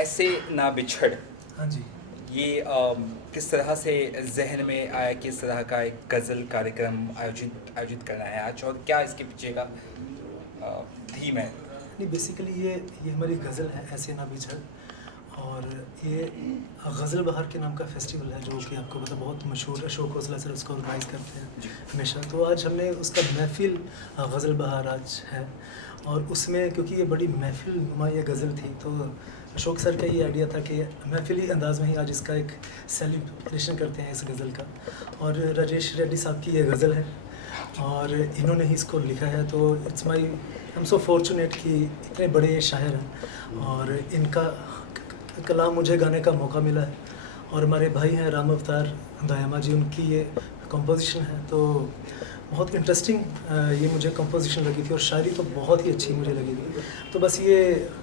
ऐसे ना बिछड़, हाँ जी। ये किस तरह से जहन में आया कि इस तरह का एक गज़ल कार्यक्रम आयोजित आयोजित करना है आज, और क्या इसके पीछे का थीम है? नहीं, बेसिकली ये हमारी गज़ल है, ऐसे ना बिछड़। और ये गज़ल बहार के नाम का फेस्टिवल है, जो कि आपको पता बहुत मशहूर है। अशोक खोसला सर उसको ऑर्गेनाइज़ करते हैं हमेशा। तो आज हमने उसका महफ़िल गज़ल बहार आज है, और उसमें क्योंकि ये बड़ी महफ़िल नुमा ये गज़ल थी, तो अशोक सर का ये आइडिया था कि महफ़िली अंदाज़ में ही आज इसका एक सेलिब्रेशन करते हैं इस गज़ल का। और राजेश रेड्डी साहब की ये गज़ल है और इन्होंने ही इसको लिखा है। तो it's my I am so fortunate कि इतने बड़े शायर हैं और इनका कलाम मुझे गाने का मौका मिला है। और हमारे भाई हैं राम अवतार दयामा जी, उनकी ये कंपोजिशन है। तो बहुत इंटरेस्टिंग ये मुझे कंपोजिशन लगी थी, और शायरी तो बहुत ही अच्छी मुझे लगी थी। तो बस ये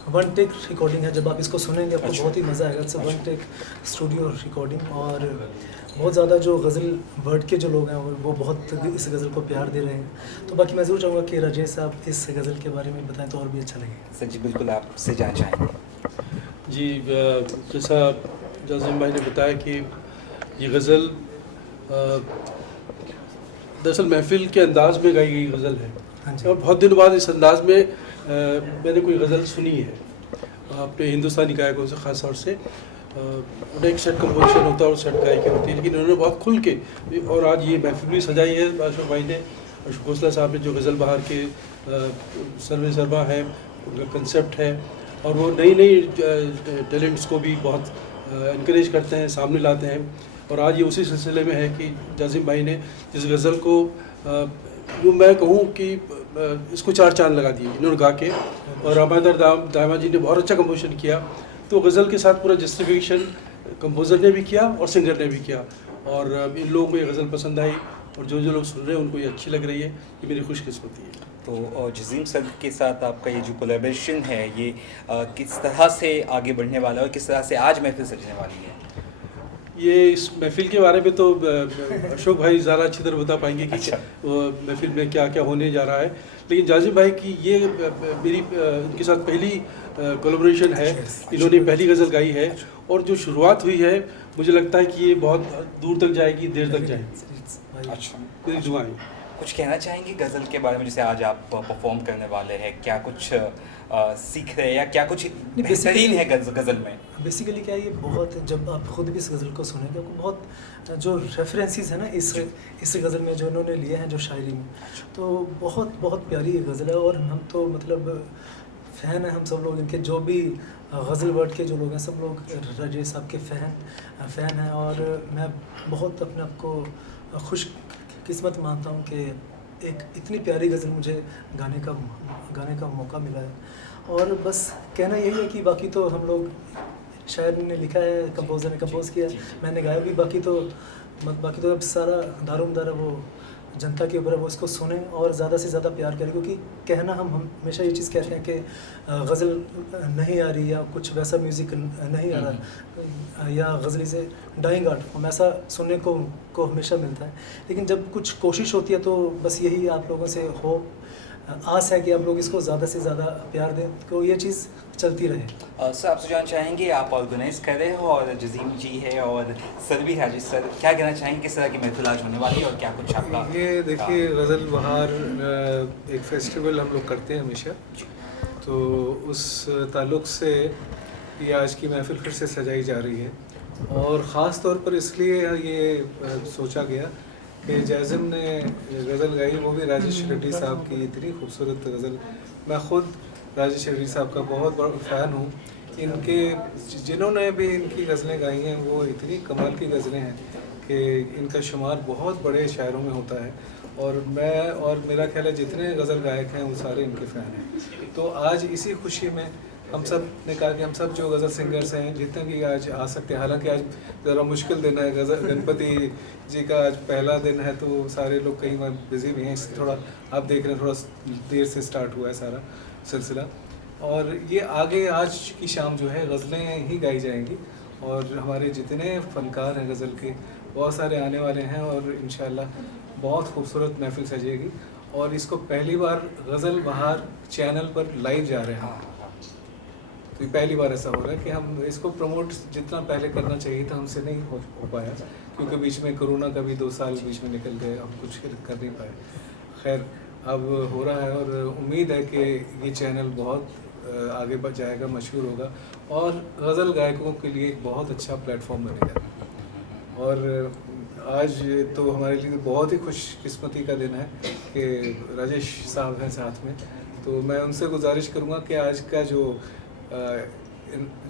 वन टेक रिकॉर्डिंग है, जब आप इसको सुनेंगे आपको बहुत ही मज़ा आएगा। It's one take studio recording. और बहुत ज़्यादा जो गज़ल वर्ड के जो लोग हैं वो बहुत इस गज़ल को प्यार दे रहे हैं। तो बाकी मैं ज़रूर चाहूँगा कि राजेश साहब इस गज़ल के बारे में बताएं तो और भी अच्छा लगेगा। सर जी, बिल्कुल आपसे जानना चाहेंगे। जी, जैसा जाज़िम भाई ने बताया कि ये गज़ल दरअसल महफ़िल के अंदाज़ में गाई गई गज़ल है। हाँ जी। और बहुत दिनों बाद इस अंदाज़ में मैंने कोई गज़ल सुनी है अपने हिंदुस्तानी गायकों से, ख़ास तौर से। उनका एक सेट कंपोजिशन होता है और सेट गायकी होती है, लेकिन उन्होंने बहुत खुल के, और आज ये महफ़िल भी सजाई है अशोक भाई ने, अशोक खोसला साहब ने, जो गज़ल बहार के सर्वे सर्वा है, उनका कंसेप्ट है। और वो नई नई टैलेंट्स को भी बहुत इनक्रेज करते हैं, सामने लाते हैं। और आज ये उसी सिलसिले में है कि जाज़िम भाई ने इस गज़ल को यूँ मैं कहूँ कि इसको चार चांद लगा दिए इन्होंने गा के। और रामाधर दामा जी ने बहुत अच्छा कंपोजिशन किया। तो गज़ल के साथ पूरा जस्टिफिकेशन कंपोज़र ने भी किया और सिंगर ने भी किया, और इन लोगों को ये गज़ल पसंद आई, और जो जो लोग सुन रहे हैं उनको ये अच्छी लग रही है। ये मेरी खुशकिस्मती है। तो जज़ीम सर के साथ आपका ये जो कोलैबोरेशन है, ये किस तरह से आगे बढ़ने वाला है और किस तरह से आज महफ़िल सजने वाली है? ये इस महफ़िल के बारे में तो अशोक भाई ज़्यादा अच्छी तरह बता पाएंगे कि अच्छा। महफ़िल में क्या क्या होने जा रहा है। लेकिन जाज़िम भाई की ये मेरी इनके साथ पहली कोलैबोरेशन है। इन्होंने पहली गज़ल गाई है, और जो शुरुआत हुई है मुझे लगता है कि ये बहुत दूर तक जाएगी, देर तक जाएगी। अच्छा, मेरी दुआएं। कुछ कहना चाहेंगे गज़ल के बारे में, जैसे आज आप परफॉर्म करने वाले हैं? क्या कुछ सीख रहे हैं, या क्या कुछ बेहतरीन है गज़ल में? बेसिकली क्या है, ये बहुत, जब आप खुद भी इस गज़ल को सुनेंगे आपको बहुत जो रेफरेंसेस है ना इस गज़ल में जो इन्होंने लिए हैं जो शायरी में, तो बहुत बहुत प्यारी ये गज़ल है। और हम तो मतलब फ़ैन हैं हम सब लोग इनके, जो भी गज़ल वर्ड के जो लोग हैं सब लोग राजेश साहब के फ़ैन हैं। और मैं बहुत अपने आप को खुश किस्मत मानता हूँ कि एक इतनी प्यारी गज़ल मुझे गाने का मौका मिला है। और बस कहना यही है कि बाकी तो हम लोग, शायर ने लिखा है, कंपोज़र ने कंपोज़ किया, मैंने गाया भी। बाकी तो अब सारा दारोमदार वो जनता के ऊपर है, वो इसको सुने और ज़्यादा से ज़्यादा प्यार करें। क्योंकि कहना हम हमेशा ये चीज़ कहते हैं कि गज़ल नहीं आ रही, या कुछ वैसा म्यूज़िक नहीं आ रहा, या गज़ली से डाइंग आर्ट फॉर्म ऐसा सुनने को हमेशा मिलता है। लेकिन जब कुछ कोशिश होती है, तो बस यही आप लोगों से आस है कि आप लोग इसको ज़्यादा से ज़्यादा प्यार दें, तो ये चीज़ चलती रहे। सर, आपसे जानना चाहेंगे, आप ऑर्गेनाइज कर रहे हो और जज़ीम जी है और सर भी है, सर क्या कहना चाहेंगे, किस तरह की महफिल आज होने वाली है और क्या कुछ आपका? ये देखिए, गज़ल बहार एक फेस्टिवल हम लोग करते हैं हमेशा। तो उस ताल्लुक़ से ये आज की महफ़िल फिर से सजाई जा रही है, और ख़ास तौर पर इसलिए ये सोचा गया कि जैज़म ने गज़ल गाई, वो भी राजेश रेड्डी साहब की इतनी खूबसूरत गज़ल। मैं ख़ुद राजेश रेड्डी साहब का बहुत बड़ा फ़ैन हूँ। इनके जिन्होंने भी इनकी गज़लें गाई हैं वो इतनी कमाल की गज़लें हैं कि इनका शुमार बहुत बड़े शायरों में होता है, और मैं और मेरा ख्याल है जितने गज़ल गायक हैं वो सारे इनके फ़ैन हैं। तो आज इसी खुशी में हम सब ने कहा कि हम सब जो गज़ल सिंगर्स हैं जितने भी आज आ सकते हैं, हालांकि आज ज़रा मुश्किल दिन है, गणपति जी का आज पहला दिन है, तो सारे लोग कहीं बिज़ी भी हैं, इसलिए थोड़ा आप देख रहे हैं थोड़ा देर से स्टार्ट हुआ है सारा सिलसिला। और ये आगे आज की शाम जो है गज़लें ही गाई जाएंगी, और हमारे जितने फ़नकार हैं गज़ल के बहुत सारे आने वाले हैं, और इंशाअल्लाह बहुत खूबसूरत महफ़िल सजेगी। और इसको पहली बार गज़ल बहार चैनल पर लाइव जा रहे हैं, तो ये पहली बार ऐसा हो रहा है कि हम इसको प्रमोट जितना पहले करना चाहिए था हमसे नहीं हो पाया, क्योंकि बीच में कोरोना का भी 2 साल बीच में निकल गए, हम कुछ कर नहीं पाए। खैर अब हो रहा है, और उम्मीद है कि ये चैनल बहुत आगे बढ़ जाएगा, मशहूर होगा, और गज़ल गायकों के लिए एक बहुत अच्छा प्लेटफॉर्म बनेगा। और आज तो हमारे लिए बहुत ही खुशकिस्मती का दिन है कि राजेश साहब हैं साथ में, तो मैं उनसे गुजारिश करूँगा कि आज का जो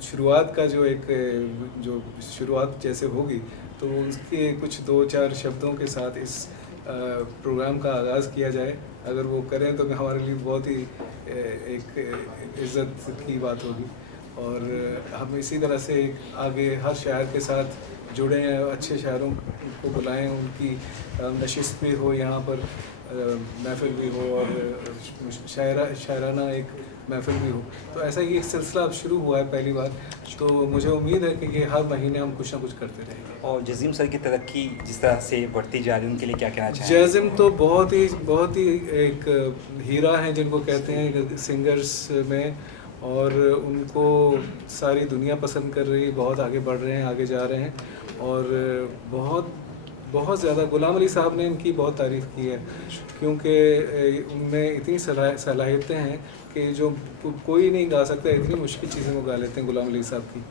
शुरुआत का जो शुरुआत जैसे होगी, तो उसके कुछ 2-4 शब्दों के साथ इस प्रोग्राम का आगाज़ किया जाए। अगर वो करें तो हमारे लिए बहुत ही एक इज़्ज़त की बात होगी, और हम इसी तरह से आगे हर शायर के साथ जुड़े हैं, अच्छे शायरों को बुलाएं, उनकी नशिस्त भी हो, यहाँ पर महफ़िल भी हो, और शायराना एक महफ़िल भी हो। तो ऐसा ही एक सिलसिला अब शुरू हुआ है पहली बार, तो मुझे उम्मीद है कि ये हर महीने हम कुछ ना कुछ करते रहेंगे। और जज़ीम सर की तरक्की जिस तरह से बढ़ती जा रही है, उनके लिए क्या कहना चाहेंगे? जैज़म तो बहुत ही एक हीरा हैं जिनको कहते हैं सिंगर्स में, और उनको सारी दुनिया पसंद कर रही है, बहुत आगे बढ़ रहे हैं, आगे जा रहे हैं, और बहुत ज़्यादा गुलाम अली साहब ने इनकी बहुत तारीफ़ की है, क्योंकि उनमें इतनी सलाहियतें हैं कि जो कोई नहीं गा सकता, इतनी मुश्किल चीज़ें वो गा लेते हैं गुलाम अली साहब की,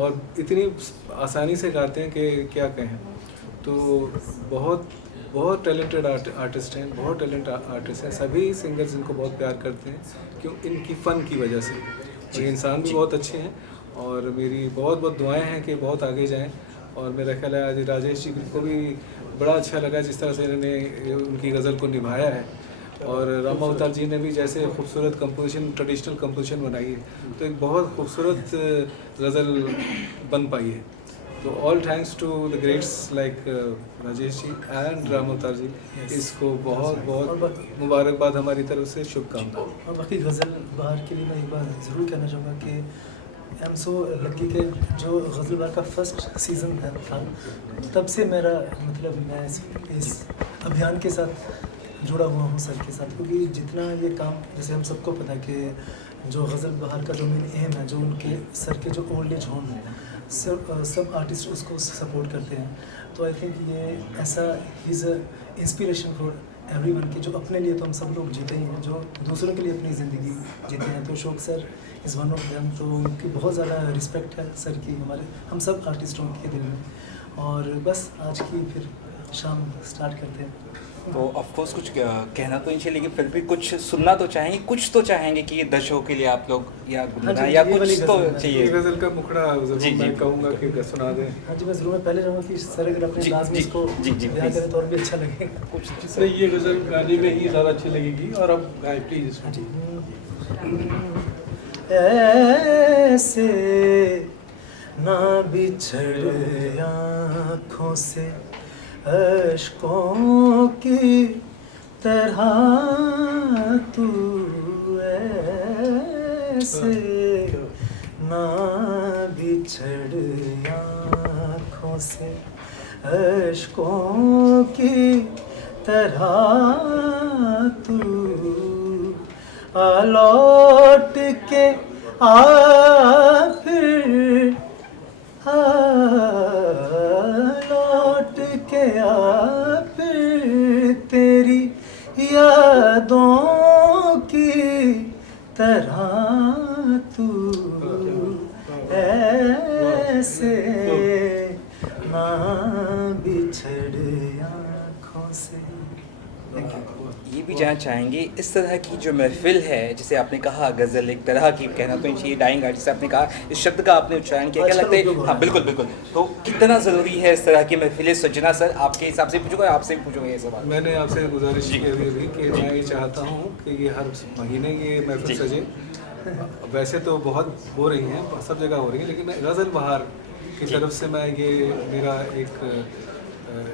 और इतनी आसानी से गाते हैं कि क्या कहें। तो बहुत टैलेंटेड आर्टिस्ट हैं, बहुत टैलेंटेड आर्टिस्ट हैं, सभी सिंगर्स इनको बहुत प्यार करते हैं क्यों, इनकी फ़न की वजह से। ये इंसान भी बहुत अच्छे हैं, और मेरी बहुत दुआएं हैं कि बहुत आगे जाएं। और मेरा ख्याल है आज राजेश जी को भी बड़ा अच्छा लगा जिस तरह से इन्होंने उनकी गज़ल को निभाया है, और रामा अवतार जी ने भी जैसे खूबसूरत कंपोजिशन, ट्रेडिशनल कंपोजिशन बनाई है, तो एक बहुत खूबसूरत गज़ल बन पाई है। तो all thanks to the greats like Rajesh ji and Rama Avtar ji, इसको बहुत मुबारकबाद हमारी तरफ से, शुभकामनाएं। और बाकी गज़ल बहार के लिए मैं एक बार ज़रूर कहना चाहूँगा कि आई एम सो लकी कि जो गज़ल बहार का फर्स्ट सीज़न था, तब से मेरा मतलब मैं इस अभियान के साथ जुड़ा हुआ हूँ सर के साथ, क्योंकि जितना ये काम, जैसे हम सबको पता है कि जो गज़ल बहार का जो मेन एम है, जो उनके सर के जो ओल्ड एज होम है, सब आर्टिस्ट उसको सपोर्ट करते हैं। तो आई थिंक ये ऐसा is a inspiration for everyone कि जो अपने लिए तो हम सब लोग जीते ही हैं, जो दूसरों के लिए अपनी ज़िंदगी जीते हैं। तो शौक sir is one of them, तो उनकी बहुत ज़्यादा रिस्पेक्ट है सर की हमारे हम सब आर्टिस्टों के दिल में। और बस आज की फिर शाम स्टार्ट करते हैं। तो ऑफ कोर्स कुछ कहना तो नहीं चाहिए, लेकिन फिर भी कुछ सुनना तो चाहेंगे, कुछ तो चाहेंगे कि दर्शकों के लिए आप लोग या गुनगुनाएं, या कुछ तो चाहिए। ये गज़ल का मुखड़ा जी, मैं कहूँगा कि सुना दें। हाँ जी, मैं ज़रूर, मैं पहले चाहूँगा कि सर अगर अपने अंदाज़ में इसको बयां करें तो और भी अच्छा लगेगा। कुछ नहीं, ये गज़ल गाने में ही ज़्यादा अच्छी लगेगी, और अब गाएं प्लीज़। हाँ जी। ऐसे ना बिछड़ आँखों से अश्कों की तरह तू, ऐसे ना बिछड़ आँखों से अश्कों की तरह तू, लौट के आ फिर लौट के आ फिर तेरी यादों की तरह जानना चाहेंगे इस तरह की जो महफिल है, जैसे आपने कहा गज़ल एक तरह की कहना तो चाहिए डाइंग आर्ट, जैसे आपने कहा इस शब्द का आपने उच्चारण किया, क्या आजकल लगता उपयोग हो है? रहा हाँ है। बिल्कुल बिल्कुल। तो कितना ज़रूरी है इस तरह की महफिलें सजना सर, आपके हिसाब से पूछूंगा, आपसे भी पूछूंगा ये सवाल। मैंने आपसे गुजारिश जी। की अभी अभी कि मैं ये चाहता हूँ कि ये हर महीने ये जी। महफिल सजे। वैसे तो बहुत हो रही हैं, सब जगह हो रही हैं, लेकिन गज़ल बहार की तरफ से मैं ये मेरा एक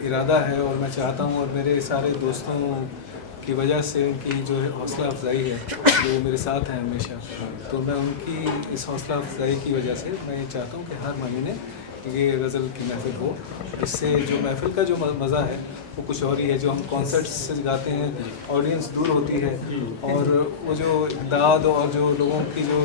इरादा है और मैं चाहता हूँ, और मेरे सारे दोस्तों की वजह से उनकी जो हौसला अफजाई है, जो मेरे साथ हैं हमेशा, तो मैं उनकी इस हौसला अफजाई की वजह से मैं ये चाहता हूँ कि हर महीने ये गज़ल की महफिल हो। इससे जो महफिल का जो मज़ा है वो कुछ और ही है। जो हम कॉन्सर्ट्स से गाते हैं, ऑडियंस दूर होती है, और वो जो इक़दाद और जो लोगों की जो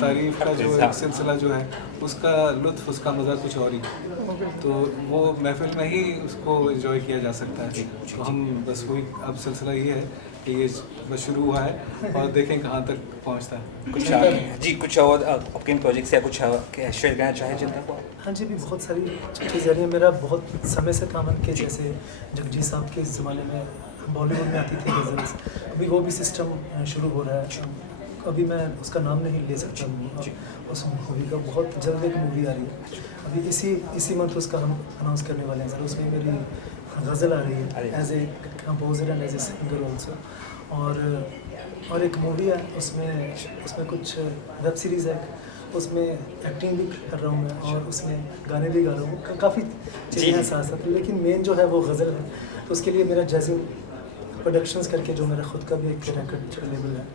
तारीफ़ का जो एक सिलसिला जो है, उसका लुत्फ़, उसका मज़ा कुछ और ही है। तो वो महफिल में ही उसको एंजॉय किया जा सकता है। तो हम बस वही, अब सिलसिला ये है कि ये बस शुरू हुआ है और देखें कहाँ तक पहुँचता है। कुछ जी, कुछ और अपकमिंग प्रोजेक्ट्स या कुछ शेयर करना चाहें जनता को? हाँ जी, भी बहुत सारी चीज़ें रही हैं। मेरा बहुत समय से था मन के, जैसे जगजीत साहब के ज़माने में बॉलीवुड में आती थी गज़ल्स, अभी वो भी सिस्टम शुरू हो रहा है। अभी मैं उसका नाम नहीं ले सकता उस मूवी का, बहुत जल्द एक मूवी आ रही है, अभी इसी मंथ उसका हम अनाउंस करने वाले हैं सर। उसमें मेरी गज़ल आ रही है as a composer and as a singer also, और एक मूवी है, उसमें कुछ वेब सीरीज़ है, उसमें एक्टिंग भी कर रहा हूँ मैं, और उसमें गाने भी गा रहा हूँ। काफ़ी चीज़ें हैं साथ साथ, लेकिन मेन जो है वो गज़ल है। तो उसके लिए मेरा जैज़िम प्रोडक्शंस करके जो मेरा खुद का भी एक रिकॉर्ड लेबल है,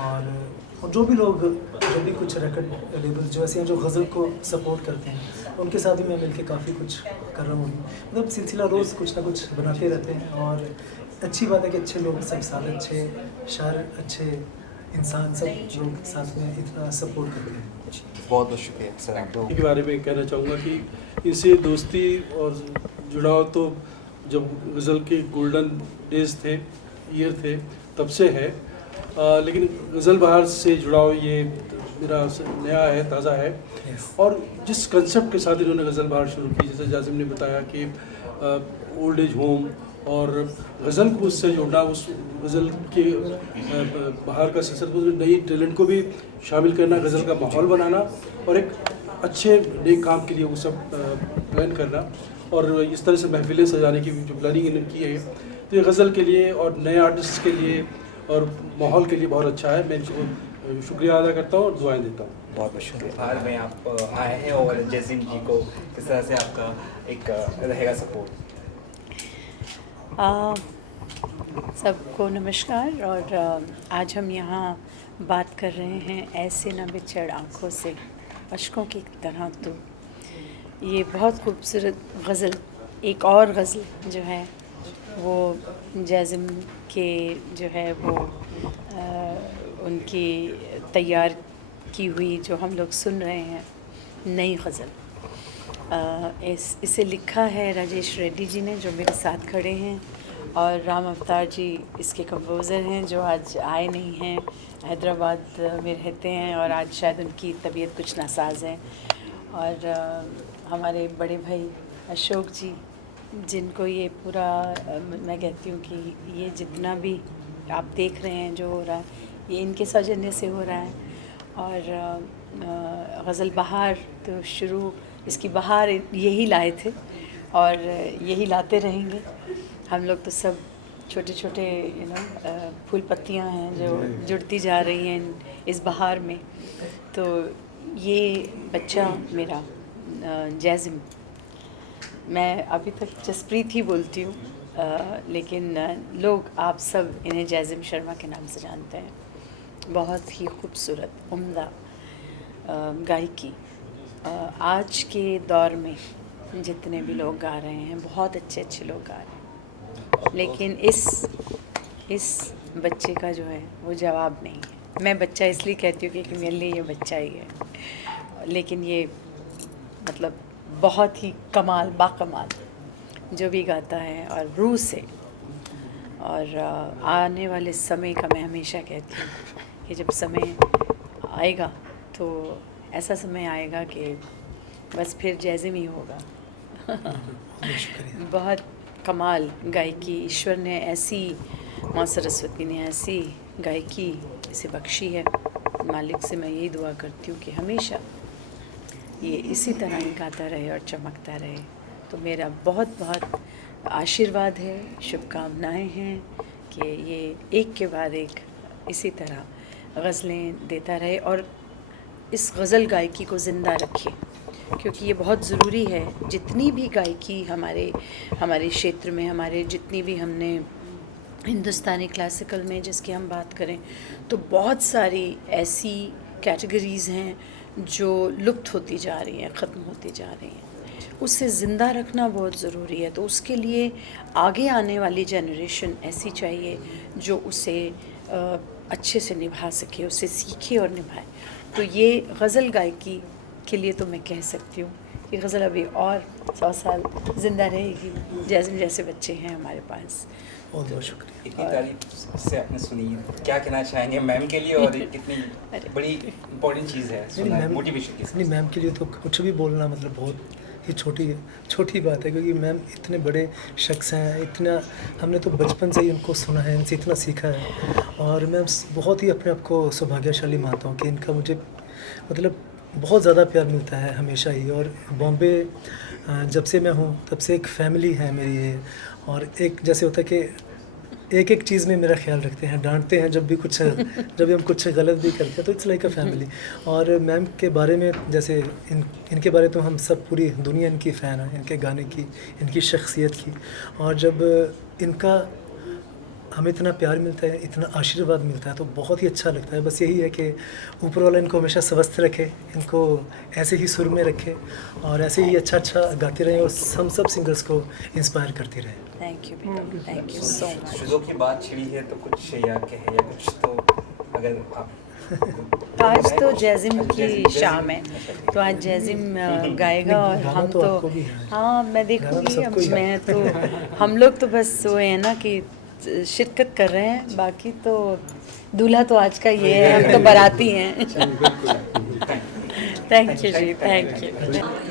और जो भी लोग, जो भी कुछ रिकॉर्ड लेबल जो ऐसे हैं जो गज़ल को सपोर्ट करते हैं, उनके साथ भी मैं मिलके काफ़ी कुछ कर रहा हूँ। मतलब सिलसिला रोज़ कुछ ना कुछ बनाते रहते हैं, और अच्छी बात है कि अच्छे लोग सब साथ, अच्छे शायर, अच्छे इंसान, सब लोग साथ में इतना सपोर्ट करते हैं। बहुत बहुत शुक्रिया सर आप लोग। के बारे में कहना चाहूँगा कि इनसे दोस्ती और जुड़ाव तो जब गज़ल के गोल्डन डेज थे, ईयर थे, तब से है। लेकिन गज़ल बहार से जुड़ाव ये मेरा नया है, ताज़ा है। और जिस कंसेप्ट के साथ इन्होंने गज़ल बहार शुरू की, जैसे जाजिम ने बताया कि ओल्ड एज होम और गज़ल को उससे जोड़ना, उस गज़ल के बाहर का सिलसिला, नई टैलेंट को भी शामिल करना, गज़ल का माहौल बनाना, और एक अच्छे नए काम के लिए वो सब प्लान करना, और इस तरह से महफिलें सजाने की जो प्लानिंग इन्होंने की है, तो ये गज़ल के लिए और नए आर्टिस्ट के लिए और माहौल के लिए बहुत अच्छा है। मैं इनको शुक्रिया अदा करता हूँ और दुआएं देता हूँ। बहुत बहुत शुक्रिया। हाल में आप आए हैं, और जैजिम जी को किस तरह से आपका एक रहेगा सपोर्ट? सबको नमस्कार। और आज हम यहाँ बात कर रहे हैं ऐसे न बिछड़ आँखों से अश्कों की तरह। तो ये बहुत खूबसूरत गज़ल, एक और गज़ल जो है वो जैज़िम के जो है वो उनकी तैयार की हुई जो हम लोग सुन रहे हैं नई गज़ल, इसे लिखा है राजेश रेड्डी जी ने, जो मेरे साथ खड़े हैं, और राम अवतार जी इसके कंपोज़र हैं, जो आज आए नहीं हैं, हैदराबाद में रहते हैं, और आज शायद उनकी तबीयत कुछ नासाज है। और हमारे बड़े भाई अशोक जी, जिनको ये पूरा मैं कहती हूँ कि ये जितना भी आप देख रहे हैं जो हो रहा है, ये इनके सौजन्य से हो रहा है। और गज़ल बहार तो शुरू, इसकी बहार यही लाए थे और यही लाते रहेंगे। हम लोग तो सब छोटे छोटे फूल पत्तियां हैं जो जुड़ती जा रही हैं इस बहार में। तो ये बच्चा मेरा जैज़िम, मैं अभी तक जसप्रीत ही बोलती हूँ, लेकिन लोग आप सब इन्हें जैज़िम शर्मा के नाम से जानते हैं। बहुत ही खूबसूरत, उम्दा गायकी। आज के दौर में जितने भी लोग गा रहे हैं, बहुत अच्छे अच्छे लोग गा रहे हैं, लेकिन इस बच्चे का जो है वो जवाब नहीं है। मैं बच्चा इसलिए कहती हूँ क्योंकि मेरे लिए ये बच्चा ही है, लेकिन ये मतलब बहुत ही कमाल, बाकमाल जो भी गाता है, और रूह से। और आने वाले समय का मैं हमेशा कहती हूँ कि जब समय आएगा तो ऐसा समय आएगा कि बस फिर जैज़िम ही होगा। बहुत कमाल गायकी, ईश्वर ने ऐसी माँ सरस्वती ने ऐसी गायकी इसे बख्शी है। मालिक से मैं यही दुआ करती हूँ कि हमेशा ये इसी तरह ही गाता रहे और चमकता रहे। तो मेरा बहुत बहुत आशीर्वाद है, शुभकामनाएं हैं कि ये एक के बाद एक इसी तरह गज़लें देता रहे और इस गज़ल गायकी को ज़िंदा रखे, क्योंकि ये बहुत ज़रूरी है। जितनी भी गायकी हमारे क्षेत्र में, हमारे जितनी भी हमने हिंदुस्तानी क्लासिकल में जिसकी हम बात करें, तो बहुत सारी ऐसी कैटेगरीज़ हैं जो लुप्त होती जा रही हैं, ख़त्म होती जा रही हैं। उसे ज़िंदा रखना बहुत ज़रूरी है। तो उसके लिए आगे आने वाली जनरेशन ऐसी चाहिए जो उसे अच्छे से निभा सके, उसे सीखे और निभाए। तो ये गज़ल गायकी के लिए तो मैं कह सकती हूँ कि गज़ल अभी और 100 साल ज़िंदा रहेगी, जैसे बच्चे हैं हमारे पास। बहुत बहुत शुक्रिया। इतनी तारीफ से आपने सुनी, क्या कहना चाहेंगे मैम के लिए? और कितनी बड़ी इम्पोर्टेंट चीज़ है सुनना, मोटिवेशन की। नहीं, मैम के लिए तो कुछ भी बोलना मतलब बहुत ही छोटी बात है, क्योंकि मैम इतने बड़े शख्स हैं, इतना हमने तो बचपन से ही उनको सुना है, इनसे इतना सीखा है। और मैं बहुत ही अपने आप को सौभाग्यशाली मानता हूँ कि इनका मुझे मतलब बहुत ज़्यादा प्यार मिलता है हमेशा ही। और बॉम्बे जब से मैं हूँ तब से एक फ़ैमिली है मेरी ये। और एक जैसे होता है कि एक चीज़ में मेरा ख्याल रखते हैं, डांटते हैं जब भी हम कुछ गलत भी करते हैं, तो इट्स लाइक अ फैमिली। और मैम के बारे में जैसे इनके बारे तो हम सब, पूरी दुनिया इनकी फ़ैन है, इनके गाने की, इनकी शख्सियत की। और जब इनका हमें इतना प्यार मिलता है, इतना आशीर्वाद मिलता है, तो बहुत ही अच्छा लगता है। बस यही है कि ऊपर वाला इनको हमेशा स्वस्थ रखे, इनको ऐसे ही सुर में रखे और ऐसे ही अच्छा गाते रहें और हम सब सिंगर्स को इंस्पायर करते रहें। थैंक यू बेटा, थैंक यू सो मच। शुरू की बात छिड़ी है तो कुछ या कहे या कुछ तो अगर आप आज तो जैज़िम की शाम है, तो आज जैज़िम गाएगा और गाना हम तो तो आपको भी है। हाँ मैं देखूँगी। सबको ही है। मैं तो हम लोग तो बस सोए हैं ना कि शिरकत कर रहे हैं, बाकी तो दूल्हा तो आज का ये है, हम तो बाराती हैं। Thank you ji, thank you.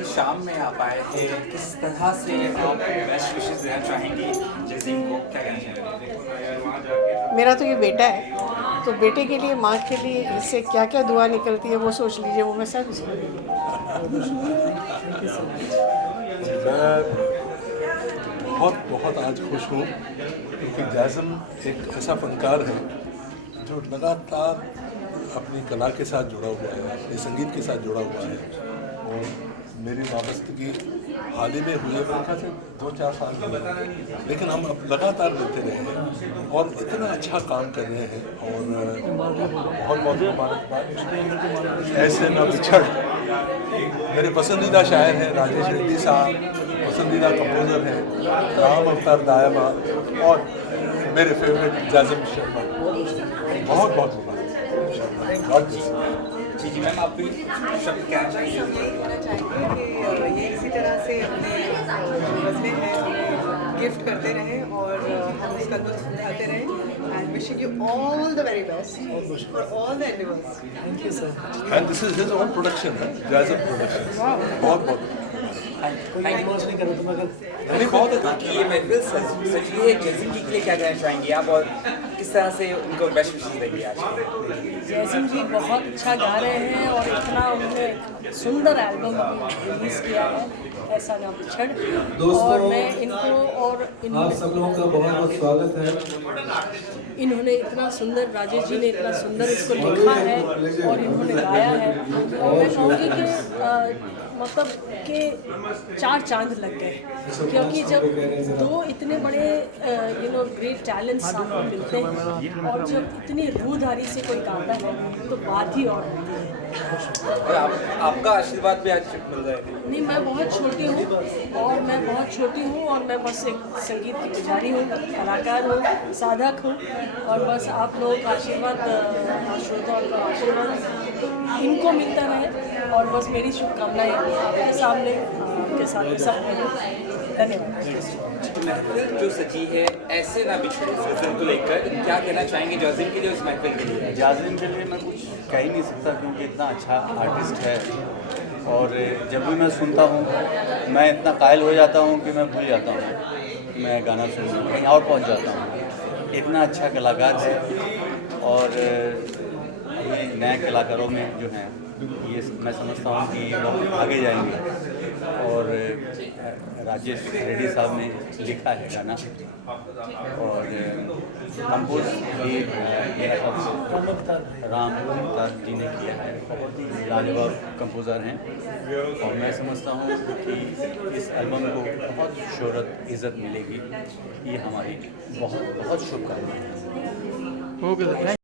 शाम में आप आए थे, किस तरह से आप बेस्ट विशेस देना चाहेंगे जैज़िम को, क्या कहना चाहेंगे? मेरा तो ये बेटा है, तो बेटे के लिए, माँ के लिए इससे क्या क्या दुआ निकलती है वो सोच लीजिए, वो मैं सब इसको मैं बहुत आज खुश हूँ क्योंकि जैज़िम एक ऐसा फनकार है जो लगातार अपनी कला के साथ जुड़ा हुआ है, अपने संगीत के साथ जुड़ा हुआ है। और मेरी वाबस्तगी हाल ही में हुई है, मेरे ख्याल से 2-4 साल हुए, लेकिन हम अब लगातार मिलते रहे हैं और इतना अच्छा काम कर रहे हैं। और बहुत बहुत मुबारकबाद। ऐसे न बिछड़ मेरे पसंदीदा शायर हैं राजेश रेड्डी साहब, पसंदीदा कंपोज़र हैं राम अवतार दायमा, और मेरे फेवरेट जैज़िम शर्मा। बहुत बहुत मुबारक। जी मैम, आप भी शब्द क्या चाहिए? कहना चाहेंगे कि ये इसी तरह से अपने गज़लें हैं गिफ्ट करते रहें और हम उसका लुत्फ़ उठाते रहें। And wishing you all the very best for all the endeavours. Thank you sir. And this is his own production है, जैज़िम प्रोडक्शन। बहुत बहुत कोई एडवांस नहीं करो तुम, अगर नहीं, बहुत अच्छा कि ये महफिल सजी है। जैज़िम जी के लिए क्या कहना चाहेंगे आप और किस तरह से उनको बेस्ट विशेस देंगे आज? जैज़िम जी बहुत अच्छा गा रहे हैं और इतना उन्होंने सुंदर एल्बम रिलीज़ किया है, ऐसा ना बिछड़। और मैं इनको और आप सब लोगों का बहुत बहुत स्वागत है। इन्होंने इतना सुंदर, राजेश जी ने इतना सुंदर इसको लिखा है और इन्होंने गाया है। और मैं कहूँगी कि मतलब कि 4 चांद लग गए, क्योंकि जब 2 इतने बड़े ग्रेट टैलेंट्स आपको मिलते हैं और जब इतनी रूहधारी से कोई गाता है तो बात ही और होती है। और आपका आशीर्वाद भी आज मिल रहा है। नहीं, मैं बहुत छोटी हूँ और मैं बस एक संगीत की पुजारी हूँ, कलाकार हूँ, साधक हूँ, और बस आप लोगों का आशीर्वाद, श्रोताओं का आशीर्वाद इनको मिलता रहे। और बस मेरी शुभकामनाएं आपके सामने, आपके साथ सब धन्यवाद। महफिल जो सजी है ऐसे ना बिछड़े सिलसिले को लेकर क्या कहना चाहेंगे जैज़िम के लिए, उस महफिल के लिए? जैज़िम के लिए मैं कुछ कह ही नहीं सकता क्योंकि इतना अच्छा आर्टिस्ट है। और जब भी मैं सुनता हूँ मैं इतना कायल हो जाता हूँ कि मैं भूल जाता हूँ, मैं गाना सुनने कहीं और पहुँच जाता हूँ। इतना अच्छा कलाकार है और अभी नए कलाकारों में जो हैं ये मैं समझता हूँ कि बहुत आगे जाएंगे। और राजेश रेड्डी साहब ने लिखा है गाना और कंपोज भी राम अवतार जी ने किया है। बहुत ही लाजवाब कंपोज़र हैं और मैं समझता हूँ कि इस एल्बम को बहुत शोहरत इज़्ज़त मिलेगी। ये हमारी बहुत बहुत शुभकामनाएं।